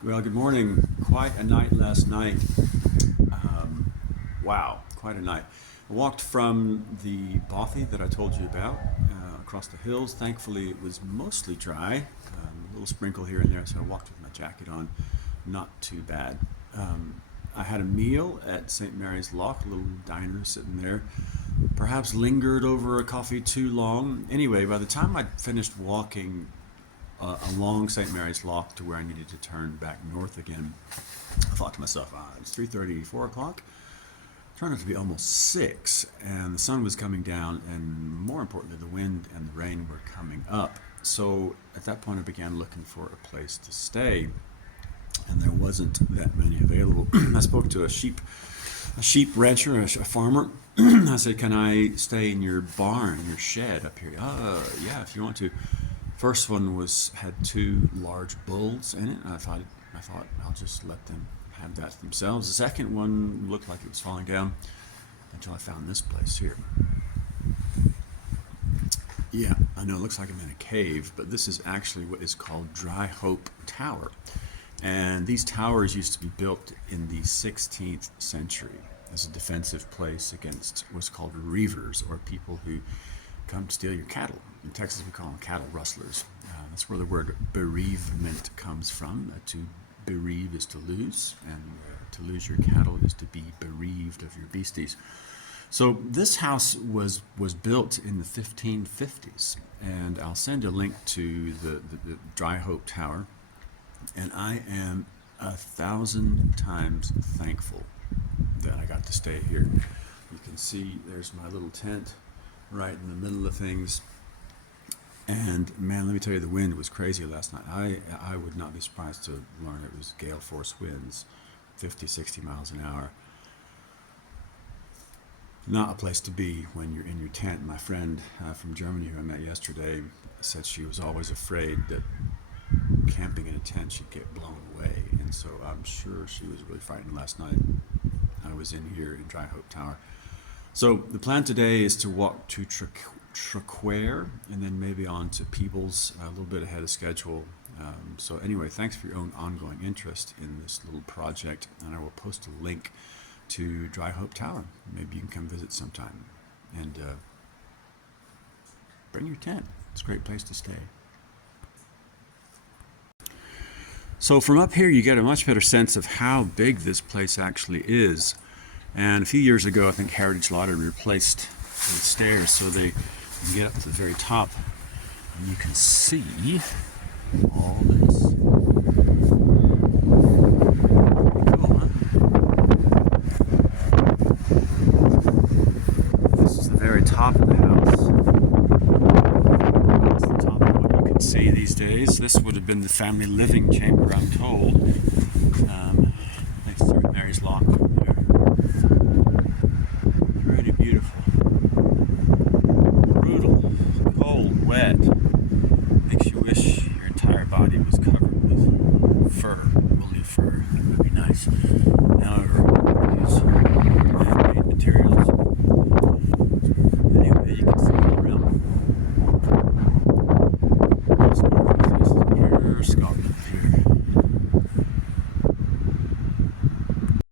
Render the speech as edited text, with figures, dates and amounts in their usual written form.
Well, good morning. Quite a night last night. Wow, quite a night. I walked from the bothy that I told you about across the hills. Thankfully, it was mostly dry, a little sprinkle here and there, so I walked with my jacket on. Not too bad. I had a meal at St. Mary's Loch, a little diner sitting there. Perhaps lingered over a coffee too long. Anyway, by the time I'd finished walking along St. Mary's Loch to where I needed to turn back north again, I thought to myself, it's 3:30, 4 o'clock. It turned out to be almost 6, and the sun was coming down, and more importantly, the wind and the rain were coming up. So at that point, I began looking for a place to stay, and there wasn't that many available. I spoke to a sheep rancher, a farmer. I said, "Can I stay in your barn, your shed up here?" Yeah, if you want to. First one had two large bulls in it. And I thought I'll just let them have that for themselves. The second one looked like it was falling down until I found this place here. Yeah, I know it looks like I'm in a cave, but this is actually what is called Dry Hope Tower. And these towers used to be built in the 16th century as a defensive place against what's called reavers, or people who come to steal your cattle. In Texas, we call them cattle rustlers. That's where the word bereavement comes from. To bereave is to lose, and to lose your cattle is to be bereaved of your beasties. So this house was built in the 1550s, and I'll send a link to the Dry Hope Tower, and I am 1,000 times thankful that I got to stay here. You can see there's my little tent right in the middle of things. And man, let me tell you, the wind was crazy last night. I would not be surprised to learn it was gale force winds, 50, 60 miles an hour. Not a place to be when you're in your tent. My friend from Germany who I met yesterday said she was always afraid that camping in a tent she'd get blown away. And so I'm sure she was really frightened last night. I was in here in Dry Hope Tower. So the plan today is to walk to Traquair and then maybe on to Peebles, a little bit ahead of schedule. So anyway, thanks for your own ongoing interest in this little project, and I will post a link to Dry Hope Tower. Maybe you can come visit sometime and bring your tent. It's a great place to stay. So from up here, you get a much better sense of how big this place actually is. And a few years ago, I think Heritage Lottery replaced the stairs so they can get up to the very top. And you can see all this. Cool, huh? This is the very top of the house. It's the top of what you can see these days. This would have been the family living chamber, I'm told. Thanks to Mary's Loch.